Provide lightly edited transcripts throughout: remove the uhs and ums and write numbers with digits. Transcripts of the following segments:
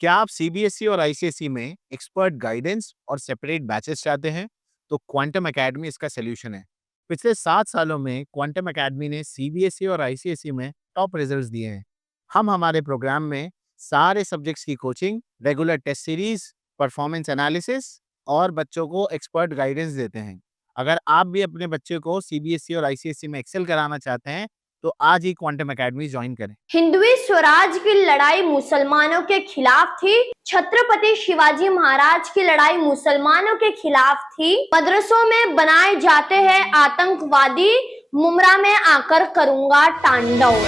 क्या आप सीबीएसई और आईसीएसई में एक्सपर्ट गाइडेंस और सेपरेट बैचेस चाहते हैं? तो क्वांटम एकेडमी इसका सॉल्यूशन है। पिछले 7 सालों में क्वांटम एकेडमी ने सीबीएसई और आईसीएसई में टॉप रिजल्ट्स दिए हैं। हम हमारे प्रोग्राम में सारे सब्जेक्ट्स की coaching, regular test series, performance analysis और बच्चों को एक्सपर्ट गाइडेंस देते हैं। अगर आप भी अपने बच्चे को सीबीएसई और आईसीएसई में एक्सेल कराना चाहते हैं, तो आज ही क्वांटम एकेडमी ज्वाइन करें। हिंदवी स्वराज की लड़ाई मुसलमानों के खिलाफ थी। छत्रपति शिवाजी महाराज की लड़ाई मुसलमानों के खिलाफ थी। मदरसों में बनाए जाते हैं आतंकवादी, मुमरा में आकर करूंगा तांडव।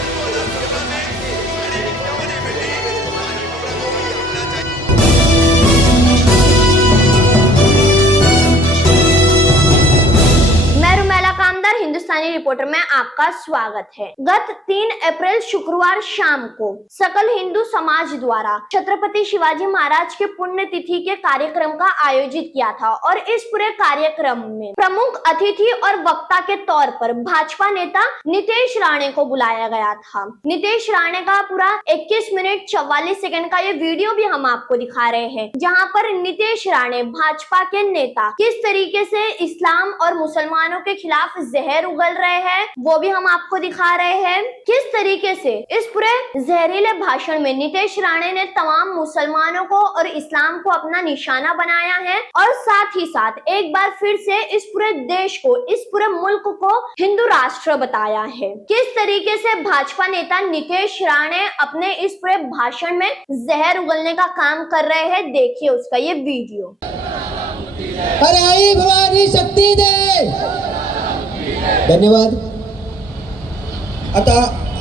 हिंदुस्तानी रिपोर्टर में आपका स्वागत है। गत 3 अप्रैल शुक्रवार शाम को सकल हिंदू समाज द्वारा छत्रपति शिवाजी महाराज के पुण्यतिथि के कार्यक्रम का आयोजित किया था और इस पूरे कार्यक्रम में प्रमुख अतिथि और वक्ता के तौर पर भाजपा नेता नितेश राणे को बुलाया गया था। नितेश राणे का पूरा 21 मिनट 44 सेकंड का ये वीडियो भी हम आपको दिखा रहे हैं, जहां पर नितेश राणे भाजपा के नेता किस तरीके से इस्लाम और मुसलमानों के खिलाफ जहर उगल रहे हैं वो भी हम आपको दिखा रहे हैं। किस तरीके से इस पूरे जहरीले भाषण में नितेश राणे ने तमाम मुसलमानों को और इस्लाम को अपना निशाना बनाया है और साथ ही साथ एक बार फिर से इस पूरे देश को, इस पूरे मुल्क को हिंदू राष्ट्र बताया है। किस तरीके से भाजपा नेता नितेश राणे अपने इस पूरे भाषण में जहर उगलने का काम कर रहे हैं, देखिए उसका ये वीडियो। अरे आई भवानी शक्ती दे। धन्यवाद। आता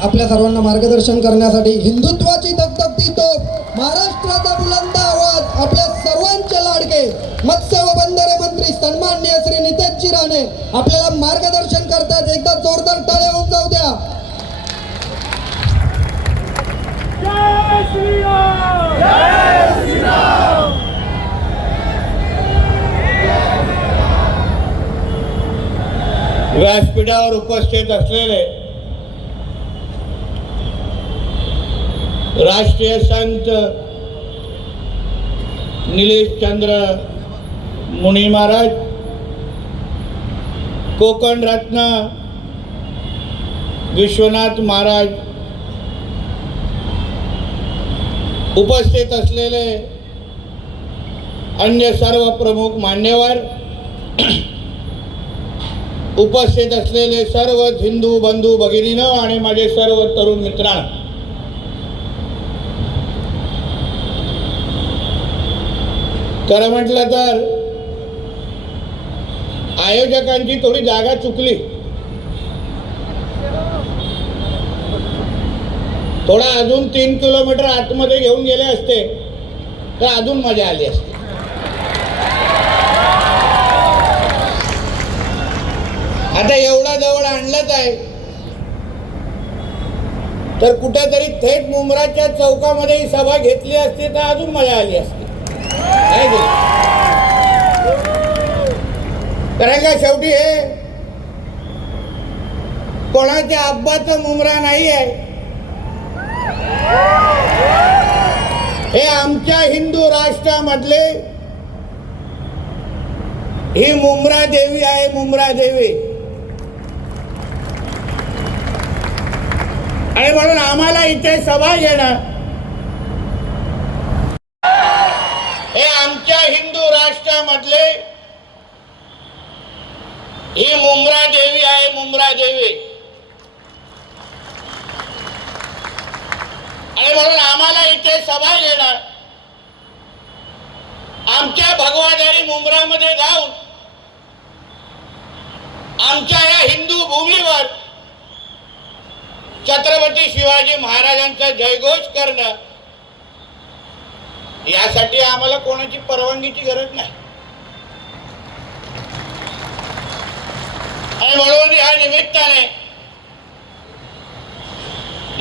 आपल्या सर्वांना मार्गदर्शन करण्यासाठी हिंदुत्वाची धगधगती तोफ, महाराष्ट्राचा बुलंद आवाज, आपल्या सर्वांचे लाडके मत्स्य व बंदरे मंत्री सन्माननीय श्री नितेशजी राणे आपल्याला मार्गदर्शन करतात। एकदा जोरदार टाळ्या होऊन जाऊ द्या। जय श्री राम, जय श्री राम। व्यासपीठावर उपस्थित असलेले राष्ट्रीय संत निलेश चंद्र मुनी महाराज, कोकण रत्न विश्वनाथ महाराज, उपस्थित असलेले अन्य सर्व प्रमुख मान्यवर, उपस्थित असलेले सर्व हिंदू बंधू भगिनींनो आणि माझे सर्व तरुण मित्रांनो, खरं म्हटलं तर आयोजकांची थोडी जागा चुकली। थोडा अजून 3 किलोमीटर आतमध्ये घेऊन गेले असते तर अजून मजा आली असती। आता एवढा जवळ आणलंच आहे तर कुठेतरी थेट मुंब्राच्या चौकामध्ये ही सभा घेतली असती तर अजून मजा आली असती। कारण का शेवटी हे कोणाच्या अब्बाचं मुंब्रा नाही आहे, हे आमच्या हिंदू राष्ट्रामधले ही मुंब्रा देवी आहे। मुंब्रा देवी आणि म्हणून आम्हाला इथे सभा घेणं हे आमच्या हिंदू राष्ट्रामधले ही मुंब्रा देवी आहे। मुंब्रा देवी आणि म्हणून आम्हाला इथे सभा घेणं, आमच्या भगवादारी मुंब्रामध्ये जाऊन आमच्या या हिंदू भूमीवर छत्रपती शिवाजी महाराजांचा जयघोष करणं, यासाठी आम्हाला कोणाची परवानगीची गरज नाही। आणि म्हणून या निमित्ताने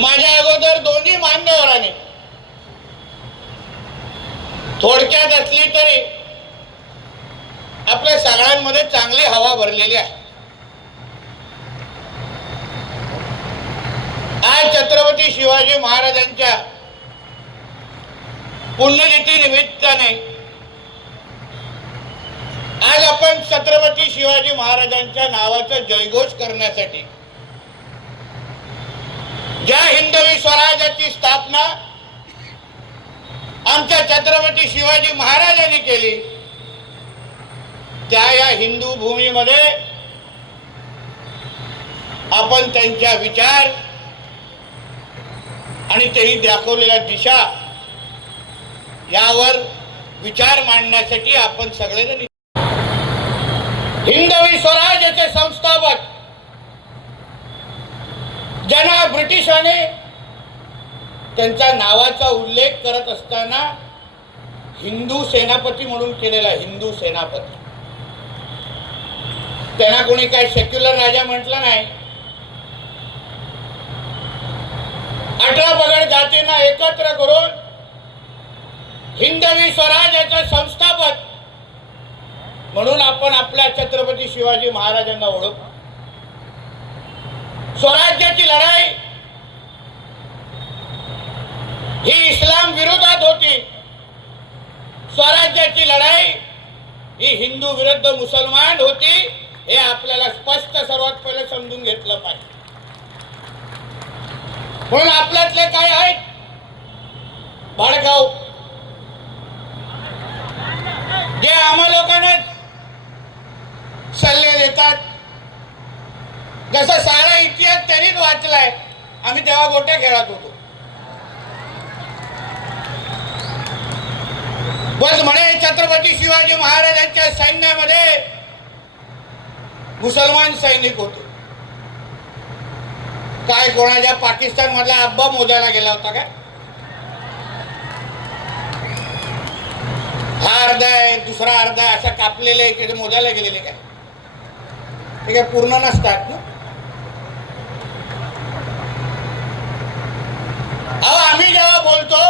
माझ्या अगोदर दोन्ही मान्यवरांनी थोडक्यात असली तरी आपल्या सगळ्यांमध्ये चांगली हवा भरलेली आहे। आज छत्रपती शिवाजी महाराजांच्या पुण्यतिथी निमित्ताने आज आपण छत्रपती शिवाजी महाराजांच्या नावाचा जयघोष करण्यासाठी ज्या हिंदवी स्वराज्याची स्थापना आमच्या छत्रपती शिवाजी महाराजांनी केली त्या या हिंदू भूमीमध्ये आपण त्यांच्या विचार आणि त्यांनी दाखवलेल्या दिशा यावर विचार मांडण्यासाठी आपण सगळेजण हिंदवी स्वराज्याचे संस्थापक ज्यांना ब्रिटिशांनी त्यांच्या नावाचा उल्लेख करत असताना हिंदू सेनापती म्हणून केलेला हिंदू सेनापती त्यांना कोणी काय सेक्युलर राजा म्हटलं नाही 18 पगड जातींना एकत्र करून हिंदवी स्वराज्याचा संस्थापक म्हणून आपण आपल्या छत्रपती शिवाजी महाराजांना ओळखतो. स्वराज्याची लढाई ही इस्लाम विरोधात होती. स्वराज्याची लढाई ही हिंदू विरुद्ध मुसलमान होती. हे आपल्याला स्पष्ट सर्वात पहिले समजून घेतलं पाहिजे. म्हणून आपल्यातले काय आहेत भाडकाऊ जे आम्हा लोकांना सल्ले देतात. जसा सारा इतिहास त्यांनीच वाचलाय. आम्ही तेव्हा गोट्या खेळत होतो. बस म्हणे छत्रपती शिवाजी महाराजांच्या सैन्यामध्ये मुसलमान सैनिक होते. काय कोणाच्या पाकिस्तान मधला अब्बा मोजायला गेला होता काय? हा अर्धा आहे दुसरा अर्धा आहे असं कापलेले मोजायला गेलेले काय? ते काय पूर्ण नसतात ना. आम्ही जेव्हा बोलतो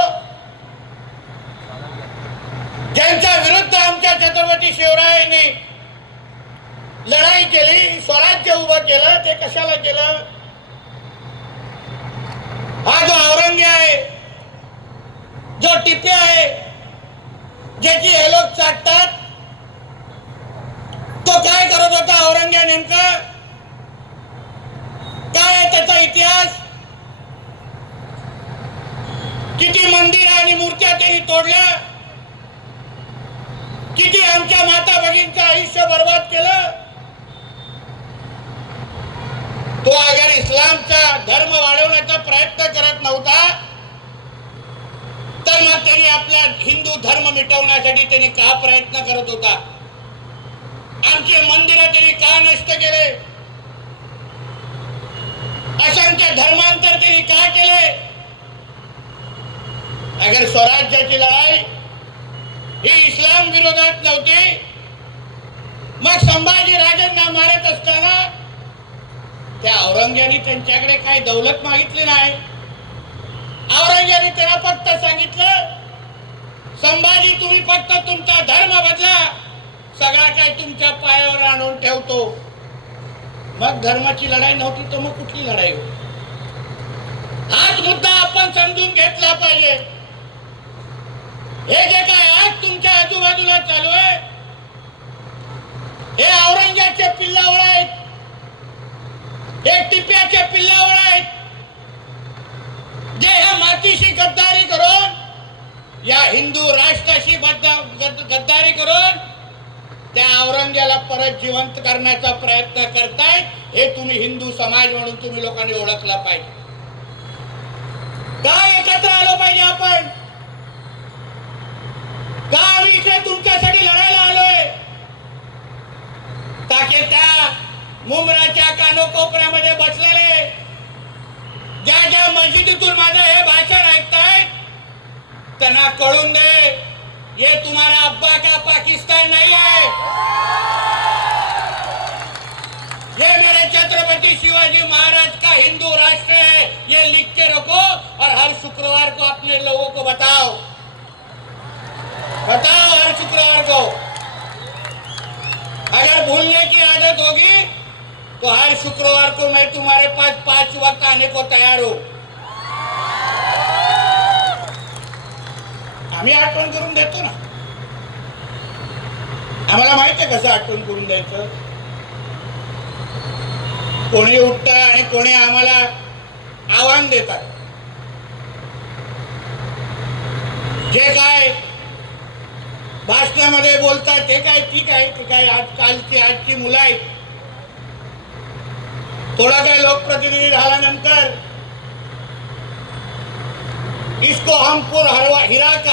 ज्यांच्या विरुद्ध आमच्या छत्रपती शिवरायांनी लढाई केली स्वराज्य उभं केलं ते कशाला केलं? हा जो औरंगी आहे जो टिपे आहे ज्याची हे लोक चाटतात तो काय करत होता? औरंग्या नेमका काय आहे त्याचा इतिहास? किती मंदिर आणि मूर्त्या त्यांनी तोडल्या? किती आमच्या माता भगिनींचं आयुष्य बर्बाद केलं? तो अगर इस्लामचा धर्म वाढवण्याचा प्रयत्न करत नव्हता तर मग त्यांनी आपला हिंदू धर्म मिटवण्यासाठी त्यांनी का प्रयत्न करत होता? आमचे मंदिर त्यांनी का नष्ट केले? असंख्य धर्मांतर त्यांनी का केले? अगर स्वराज्याची लढाई ही इस्लाम विरोधात नव्हती मग संभाजी राजांना मारत असताना त्या औरंग्याने त्यांच्याकडे काही दौलत मागितली नाही. औरंग्याने त्यांना फक्त सांगितलं संभाजी तुम्ही फक्त तुमचा धर्म बदला सगळा काही तुमच्या पायावर आणून ठेवतो. मग धर्माची लढाई नव्हती तर मग कुठली लढाई होती? हाच मुद्दा आपण समजून घेतला पाहिजे. हे जे काय आज तुमच्या आजूबाजूला चालू आहे हे औरंग्याचे पिल्लावर आहेत. हे टिप्याचे पिल्लावर आहेत जे ह्या मातीशी गद्दारी करून या हिंदू राष्ट्राशी गद्दारी करून त्या औरंग्याला परत जिवंत करण्याचा प्रयत्न करतायत. हे तुम्ही हिंदू समाज म्हणून तुम्ही लोकांनी ओळखला पाहिजे. काय एकत्र आलो पाहिजे आपण? का आम्ही इकडे तुमच्यासाठी लढायला आलोय? ताकी त्या मुंबराच्या कानोकोपऱ्यामध्ये बसलेले ज्या ज्या मस्जिदीतून माझं हे भाषण ऐकतायत त्यांना कळून दे ये तुम्हारा अब्बा का पाकिस्तान नहीं है. ये मेरे छत्रपति शिवाजी महाराज का हिंदू राष्ट्र है. ये लिख के रखो और हर शुक्रवार को अपने लोगों को बताओ हर शुक्रवार को. अगर भूलने की आदत होगी तो हर शुक्रवार को मैं तुम्हारे पास 5 वक्त आने को तैयार हूं. आम्ही आठवण करून देतो ना. आम्हाला माहिती आहे कसं आठवण करून द्यायचं. कोणी उठतं आणि कोणी आम्हाला आव्हान देतात. जे काय भाषणामध्ये बोलतात ते काय ठीक आहे, ते काय आजची मुलं आहेत. थोडा काय लोकप्रतिनिधी झाल्यानंतर इसको हम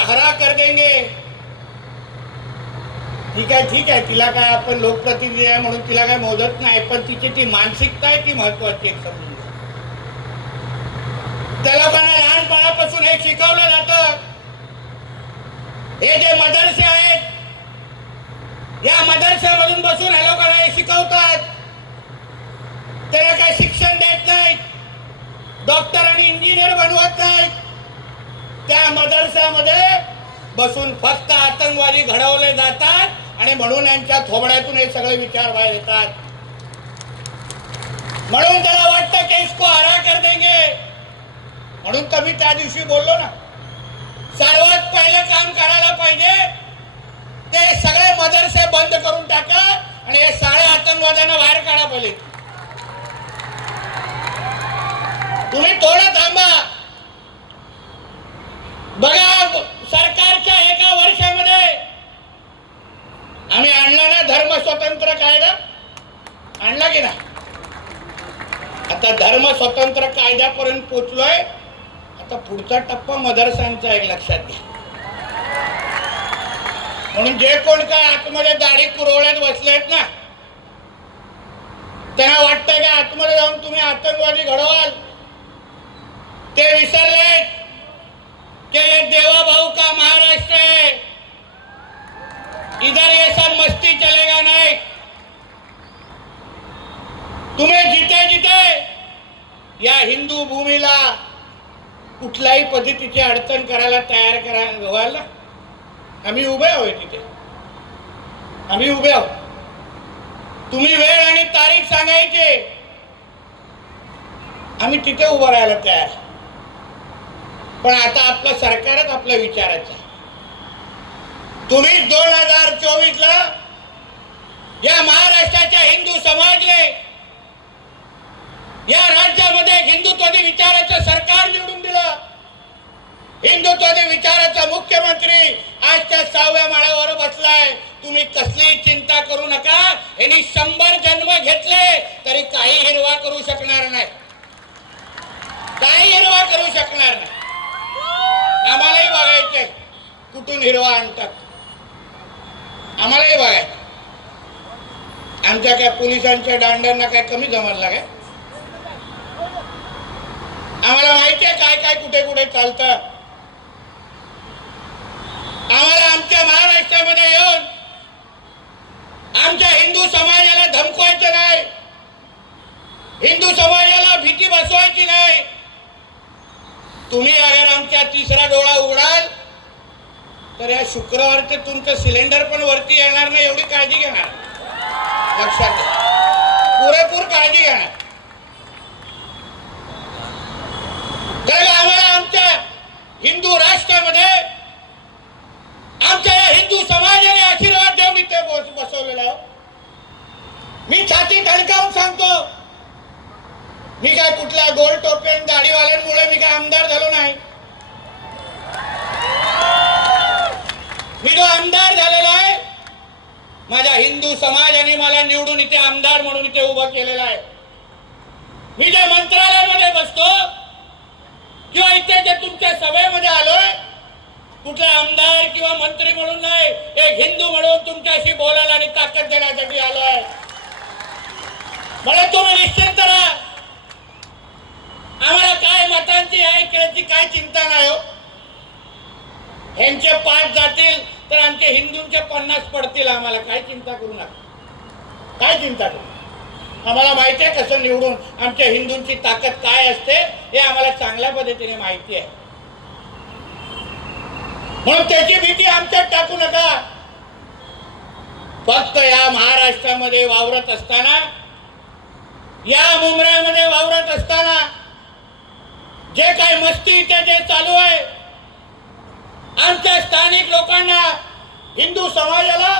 हरा कर देंगे. ठीक आहे, तिला काय आपण लोकप्रतिनिधी आहे म्हणून तिला काय मोदत नाही, पण तिची ती मानसिकता आहे ती महत्वाची एक समजून. त्या लोकांना लहानपणापासून हे शिकवलं जातं. हे जे मदरसे आहेत, या मदरशामधून बसून हे लोकांना हे शिकवतात. त्याला काय शिक्षण देत नाहीत, डॉक्टर आणि इंजिनियर बनवत नाहीत. त्या मदरशामध्ये बसून फक्त आतंकवादी घडवले जातात आणि म्हणून यांच्या थोबड्यातून हे सगळे विचार बाहेर येतात. म्हणून त्याला वाटतं की इसको हरा कर देंगे. म्हणून तर मी त्या दिवशी बोललो ना, सर्वात पहिलं काम करायला पाहिजे ते सगळे मदरसे बंद करून टाका आणि हे सगळ्या आतंकवाद्यांना बाहेर काढा. पहिले तुम्ही थोडं थांबा. बघा, सरकारच्या एका वर्षामध्ये आम्ही आणला ना धर्म स्वतंत्र कायदा, आणला की ना. आता धर्म स्वतंत्र कायद्यापर्यंत पोहोचलोय. आता पुढचा टप्पा मदरसांचा एक लक्षात घ्या. म्हणून जे कोण काय आतमध्ये दाढी कुरवळ्यात बसलेत ना, त्यांना वाटतं की आतमध्ये जाऊन तुम्ही आतंकवादी घडवाल. ते विसरले कि ये देवा भाऊ का महाराष्ट्र है. इधर ये सब मस्ती चलेगा नहीं. तुम्ही जिथे जिथे या हिंदू भूमीला कुठल्याही पद्धतीची अडचण करायला तयार व्हायला आम्ही उभे आहोत. तिथे आम्ही उभे आहोत. तुम्ही वेळ आणि तारीख सांगायची, आम्ही तिथे उभं राहायला तयार. पण आता आपलं सरकारच आपल्या विचाराचं. तुम्ही 2024 ला या महाराष्ट्राच्या हिंदू समाजने या राज्यामध्ये हिंदुत्वादी विचाराचं सरकार निवडून दिलं. हिंदुत्वादी विचाराचा मुख्यमंत्री आजच्या 6व्या माळ्यावर बसलाय. तुम्ही कसलीही चिंता करू नका. यांनी 100 जन्म घेतले तरी काही हिरवा करू शकणार नाही. काही हिरवा करू शकणार नाही. आम्हालाही बघायचंय कुठून हिरवा आणतात. आम्हालाही बघायचं. आमच्या काय पोलिसांच्या दांड्यांना काय कमी जमलं काय? आम्हाला माहिती आहे काय काय कुठे कुठे चालतं. आम्हाला आमच्या महाराष्ट्रामध्ये येऊन आमच्या हिंदू समाजाला धमकवायचं नाही, हिंदू समाजाला भीती बसवायची नाही. तुम्ही अगर आमच्या तिसरा डोळा उघडाल तर या शुक्रवारचे तुमचं सिलेंडर पण वरती येणार नाही एवढी काळजी घेणार. लक्षात घ्या, पुरेपूर काळजी घेणार. कारण आम्हाला आमच्या हिंदू राष्ट्रामध्ये आमच्या या हिंदू समाजाने आशीर्वाद देऊन इथे बसवलेला आहे. मी छाती ठणकावून सांगतो, मी काय कुठल्या गोल टोपी आणि दाढीवाल्यांमुळे मी काय आमदार झालो नाही. मी जो आमदार झालेला आहे, माझ्या हिंदू समाजाने मला निवडून इथे आमदार म्हणून इथे उभं केलेला आहे. मी जे मंत्रालयामध्ये बसतो किंवा इथे जे तुमच्या सभेमध्ये आलोय, कुठला आमदार किंवा मंत्री म्हणून नाही, एक हिंदू म्हणून तुमच्याशी बोलायला आणि ताकद देण्यासाठी आलोय. मला तुम्ही निश्चिंत राहा. आम्हाला काय मतांची आहे काय चिंता नाही हो. ह्यांचे 5 जातील तर आमचे हिंदूंचे 50 पडतील. आम्हाला काय चिंता करू नका. काय चिंता करू. आम्हाला माहिती आहे कसं निवडून आमच्या हिंदूंची ताकद काय असते हे आम्हाला चांगल्या पद्धतीने माहिती आहे. म्हणून त्याची भीती आमच्यात टाकू नका. फक्त या महाराष्ट्रामध्ये वावरत असताना, या मुंबईमध्ये वावरत असताना जे काय मस्ती इथे जे चालू आहे आमच्या स्थानिक लोकांना, हिंदू समाजाला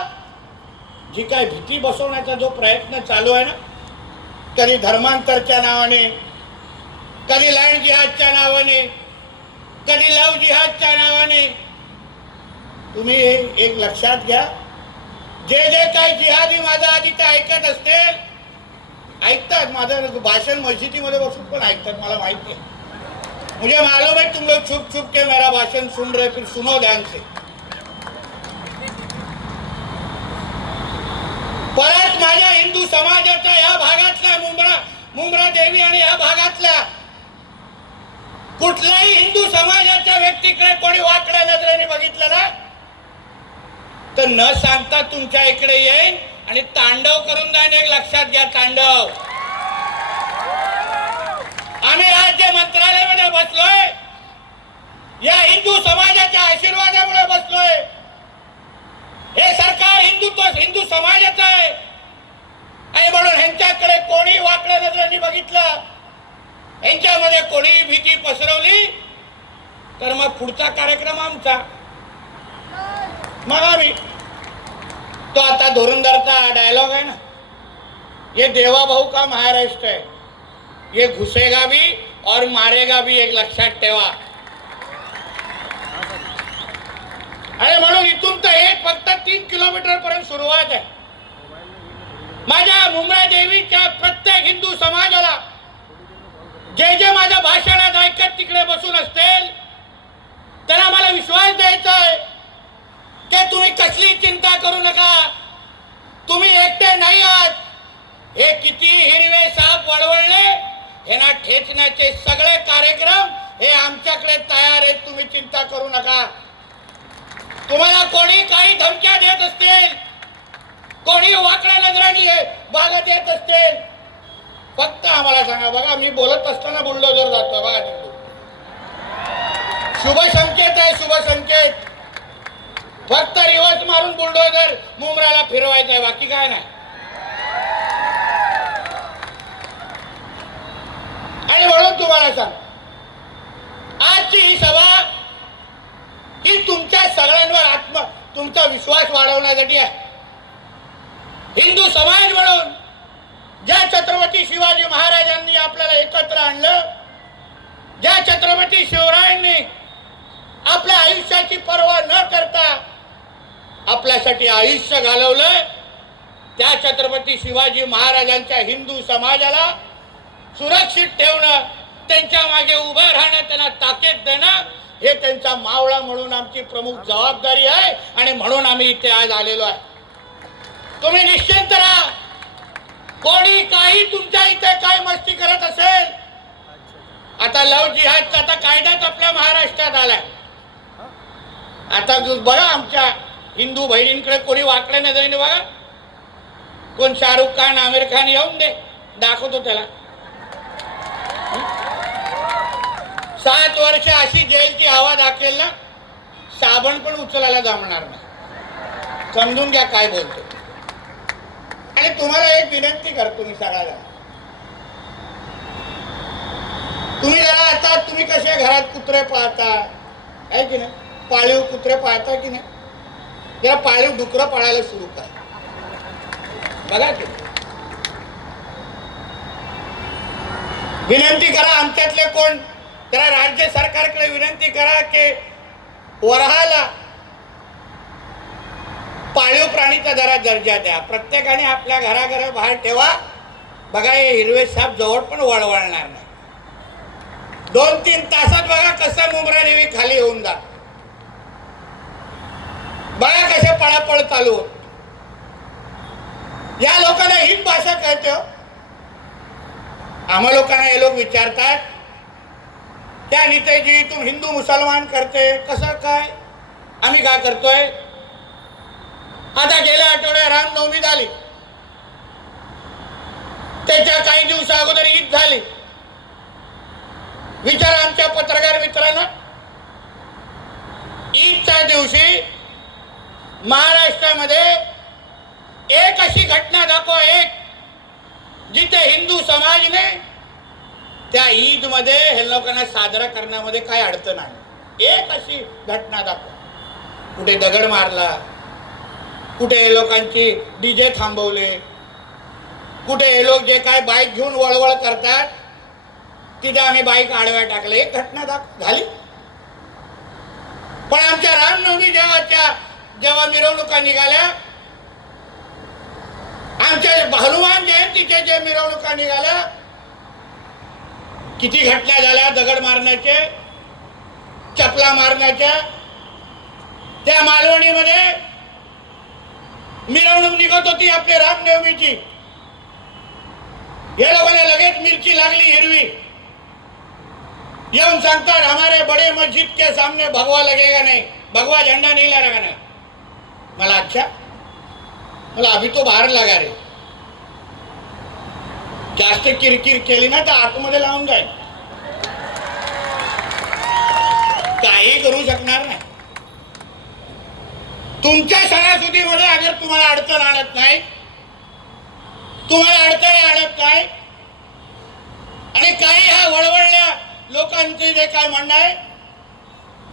जी काय भीती बसवण्याचा जो प्रयत्न चालू आहे ना, कधी धर्मांतरच्या नावाने, कधी लँड जिहादच्या नावाने, कधी लव जिहादच्या नावाने, तुम्ही एक लक्षात घ्या, जे जे काही जिहादी माझा आधी ते ऐकत असतील, ऐकतात माझं भाषण मस्जिदीमध्ये बसून पण ऐकतात, मला माहिती आहे. मुझे मालूम है तुम लोग छुप छुप के मेरा भाषण सुन रहे, फिर सुनो ध्यान से. परत माझ्या हिंदू समाजाच्या या भागातल्या मुंब्रा देवी आणि या भागातल्या कुठल्याही हिंदू समाजाच्या व्यक्तीकडे कोणी वाकड्या नजरेने बघितलं ना, तर न सांगता तुमच्या इकडे येईन आणि तांडव करून जाईन. एक लक्षात घ्या, तांडव. आम्ही राज्य मंत्रालयामध्ये बसलोय, या हिंदू समाजाच्या आशीर्वादामुळे बसलोय. हे सरकार हिंदू समाजाचं आहे आणि म्हणून ह्यांच्याकडे कोणी वाकड्या नजरांनी बघितलं, ह्यांच्यामध्ये कोणी भीती पसरवली, तर मग पुढचा कार्यक्रम आमचा. मग आम्ही तो आता धुरंधरचा डायलॉग आहे ना, ये देवा भाऊ का महाराष्ट्र है, ये घुसेगा भी और मारेगा भी, एक लक्षात ठेवा. आणि म्हणून इथून तर हे फक्त 3 किलोमीटर पर्यंत सुरुवात आहे. माझ्या मुंब्रा देवीच्या प्रत्येक हिंदू समाजाला जे जे माझ्या भाषणात ऐकत तिकडे बसून असतील, त्यांना मला विश्वास द्यायचा आहे की तुम्ही कसली चिंता करू नका, तुम्ही एकटे नाही आहात. हे किती हिरवे साप वळवळले, हे ना ठेचण्याचे सगळे कार्यक्रम हे आमच्याकडे तयार आहेत, तुम्ही चिंता करू नका. तुम्हाला कोणी काही धमक्या देत असतील, कोणी वाकड्या नजरांनी बागत येत असतील, फक्त आम्हाला सांगा. बघा, मी बोलत असताना बुलडोजर जातो बघा, शुभ संकेत आहे, शुभ संकेत. फक्त रिवर्स मारून बुलडोजर मुंब्राला फिरवायचं आहे, बाकी काय नाही. आणि म्हणून तुम्हाला सांग, आजची ही सभा ही तुमच्या सगळ्यांवर तुमचा विश्वास वाढवण्यासाठी आहे. हिंदू समाज म्हणून ज्या छत्रपती शिवाजी महाराजांनी आपल्याला एकत्र आणलं, ज्या छत्रपती शिवरायांनी आपल्या आयुष्याची पर्वा न करता आपल्यासाठी आयुष्य घालवलं, त्या छत्रपती शिवाजी महाराजांच्या हिंदू समाजाला सुरक्षित ठेवणं, त्यांच्या मागे उभं राहणं, त्यांना ताकद देणं, हे त्यांचा मावळा म्हणून आमची प्रमुख जबाबदारी आहे. आणि म्हणून आम्ही इथे आज आलेलो आहे. तुम्ही निश्चिंत राहा, कोणी काही तुमच्या इथे काय मस्ती करत असेल, आता लव जिहादचा आता कायदाच आपल्या महाराष्ट्रात आलाय. आता बघा, आमच्या हिंदू बहिणींकडे कोणी वाकड्या नजरेने बघा, कोण शाहरुख खान, आमिर खान येऊन दे, दाखवतो त्याला. 7 वर्ष अशी जेलची हवा दाखवेल ना, साबण पण उचलायला जमणार नाही. समजून घ्या काय बोलतो. आणि तुम्हाला एक विनंती करतो मी सगळ्याला, तुम्ही जरा आता तुम्ही कसे घरात कुत्रे पाळता आहे की नाही, पाळीव कुत्रे पाळता की नाही, जरा पाळीव डुकरं पाळायला सुरू करा. बघा की विनंती करा, आमच्यातले कोण जरा राज्य सरकारकडे विनंती करा की वऱ्हाला पाळीव प्राणीचा जरा दर्जा द्या. प्रत्येकाने आपल्या घराबाहेर ठेवा. बघा, हे हिरवे साप जवळ पण वळवळणार नाही. 2-3 तासात बघा कसं मुंब्रा देवी खाली येऊन जा. बघा कसे पळापळ चालू होत. या लोकांना हीच भाषा कळते हो. आम्हा लोकांना हे लोक विचारतात, त्या नेतेजी तुम हिंदू मुसलमान करते कसं काय, आम्ही काय करतोय. आता गेल्या आठवड्यात रामनवमी झाली, त्याच्या काही दिवसा अगोदर ईद झाली. विचारा आमच्या पत्रकार मित्रांना, ईदच्या दिवशी महाराष्ट्रामध्ये एक अशी घटना दाखवा, एक जिथे हिंदू समाजने त्या ईद मध्ये हे लोकांना साजरा करण्यामध्ये काय अडचण आहे. एक अशी घटना दाखवा. कुठे दगड मारला, कुठे हे लोकांची डीजे थांबवले, कुठे हे लोक जे काय बाईक घेऊन वळवळ करतात तिथे आम्ही बाईक आडव्या टाकल्या. एक घटना झाली. पण आमच्या रामनवमी जेव्हा मिरवणुका निघाल्या, आमच्या हनुमान जयंतीच्या जे मिरवणुका निघाल्या, किती घटना झाल्या दगड मारण्याचे, चपला मारण्याच्या. त्या मालवणीमध्ये मिरवणूक निघत होती आपली रामनवमीची. या लोकांना लगेच मिरची लागली हिरवी. येऊन सांगतात हमारे बड़े मस्जिद के सामने भगवा लगेगा नहीं, भगवा झंडा नहीं लगाना. मला अच्छा, मला अभी तो बाहेर लगा रे. जास्त किरकिर केली ना तर आतमध्ये लावून जाईल, काही करू शकणार नाही. तुमच्या सणासुदीमध्ये अगर तुम्हाला अडचण आणत नाही, तुम्हाला अडचणी आणत नाही, आणि काही ह्या वळवळल्या लोकांचे जे काय म्हणणं आहे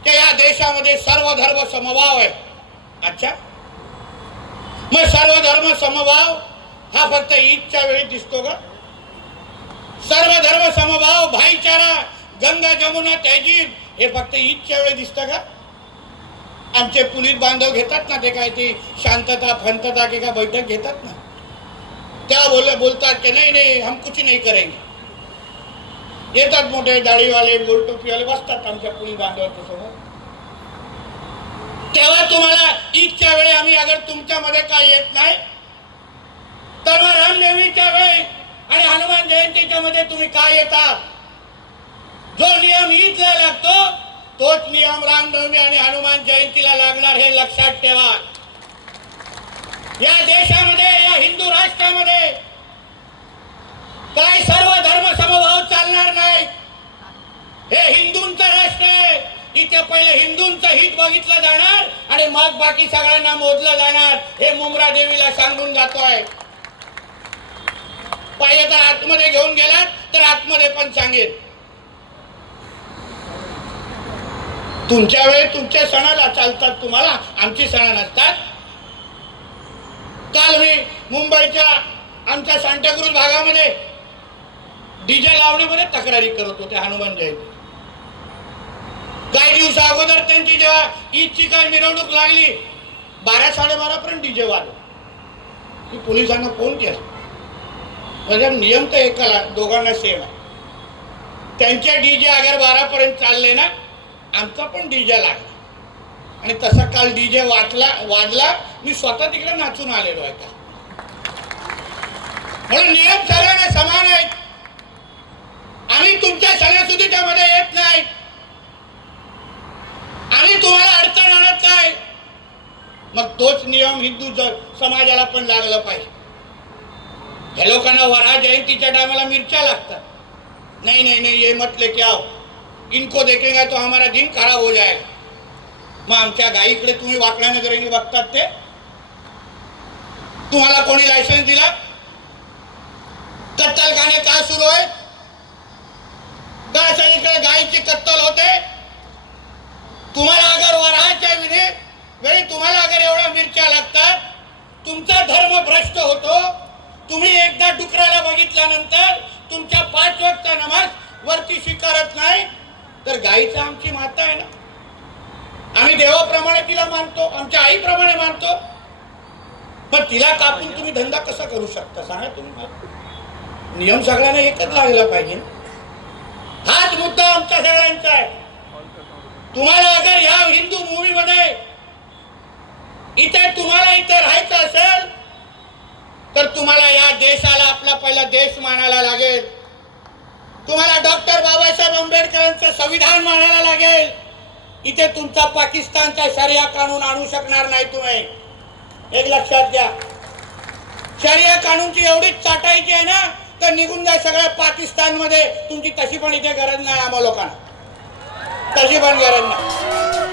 की या देशामध्ये सर्व धर्म समभाव आहे. अच्छा, मग सर्व धर्म समभाव हा फक्त ईदच्या वेळी दिसतो का? सर्व धर्म समभाव, भाईचारा, गंगा जमुना तहजीब हे फक्त ईदच्या वेळी दिसतं का? आमचे पोलीस बांधव घेतात ना ते काय ते शांतता फंतता के का बैठक घेतात ना, त्या बोलतात की नाही नाही हम कुछ नहीं करेंगे. येतात मोठे दाढीवाले गोल टोपीवाले बसतात आमच्या पोलीस बांधवाच्या समोर. तेव्हा तुम्हाला ईदच्या वेळी आम्ही अगर तुमच्यामध्ये काय येत नाही तर मग रामनवमीच्या वेळी आणि हनुमान जयंतीच्या मध्ये तुम्ही काय येता? जो नियम ईदला लागतो तोच नियम रामनवमी आणि हनुमान जयंतीला लागणार, हे लक्षात ठेवा. या देशामध्ये, या हिंदू राष्ट्रामध्ये काय सर्व धर्म समभाव चालणार नाही. हे हिंदूंचं राष्ट्र आहे. इथे पहिले हिंदूंचं हित बघितलं जाणार आणि मग बाकी सगळ्यांना मोजलं जाणार. हे मुंब्रा देवीला सांगून जातोय. पाहिजे तर आतमध्ये घेऊन गेलात तर आतमध्ये पण सांगेन. तुमच्या वेळी तुमच्या सणाला चालतात, तुम्हाला आमची सण नसतात. काल मी मुंबईच्या आमच्या सांताक्रूज भागामध्ये डीजे लावण्यामध्ये तक्रारी करत होते हनुमान जयंती. काही दिवसा अगोदर त्यांची जेव्हा ईदची काय मिरवणूक लागली 12-12:30 पर्यंत डीजे वाजव. पोलिसांना फोन केला, म्हणजे नियम तर एकाला दोघांना सेम आहे. त्यांचे डीजे अगर 12 पर्यंत चालले ना, आमचा पण डीजे लागला. आणि तसा काल डीजे वाजला. मी स्वतः तिकडे नाचून आलेलो आहे का. म्हणून नियम सगळ्यांना समान आहेत. आम्ही तुमच्या सणासुदीच्या मध्ये येत नाही, आम्ही तुम्हाला अडचण आणत नाही. मग तोच नियम हिंदू समाजाला पण लागला पाहिजे. हे लोकांना वरा जयंतीच्या टायमाला मिरच्या लागतात. नहीं नहीं नहीं ये मत लेके आओ, इनको देखेगा तो हमारा दिन खराब हो जाएगा. मग आमच्या गाईकडे तुम्ही वाकड्या नजरेने बघतात ते. तुम्हाला कोणी लायसन्स दिला? कत्तलखाने का सुरू आहे? का सगळीकडे गायीची कत्तल होते? तुम्हाला अगर वराच्या वेळी तुम्हाला अगर एवढ्या मिरच्या लागतात, तुमचा धर्म भ्रष्ट होतो. तुम्ही एकदा डुकराला बघितल्यानंतर तुमच्या 5 वक्त नमाज वरती स्वीकारत नाही, तर गायीचा आमची माता आहे ना, आम्ही देवाप्रमाणे तिला मानतो, आमच्या आईप्रमाणे मानतो. पण तिला कापून तुम्ही धंदा कसा करू शकता सांगा तुम्ही. नियम सगळ्यांना एकच लागला पाहिजे. हाच मुद्दा आमच्या सगळ्यांचा आहे. तुम्हाला अगर या हिंदू भूमीमध्ये तुम्हाला इथे राहायचं असेल तर तुम्हाला या देशाला आपला पहिला देश मानायला लागेल. तुम्हाला डॉक्टर बाबासाहेब आंबेडकरांचं संविधान मानायला लागेल. इथे तुमचा पाकिस्तानचा शरिया कानून आणू शकणार नाही तुम्ही. एक लक्षात घ्या. शरिया कानूनची एवढीच चाटायची आहे ना तर निघून जा सगळ्या पाकिस्तानमध्ये. तुमची तशी पण इथे गरज नाही. आम्हा लोकांना तशी पण गरज नाही.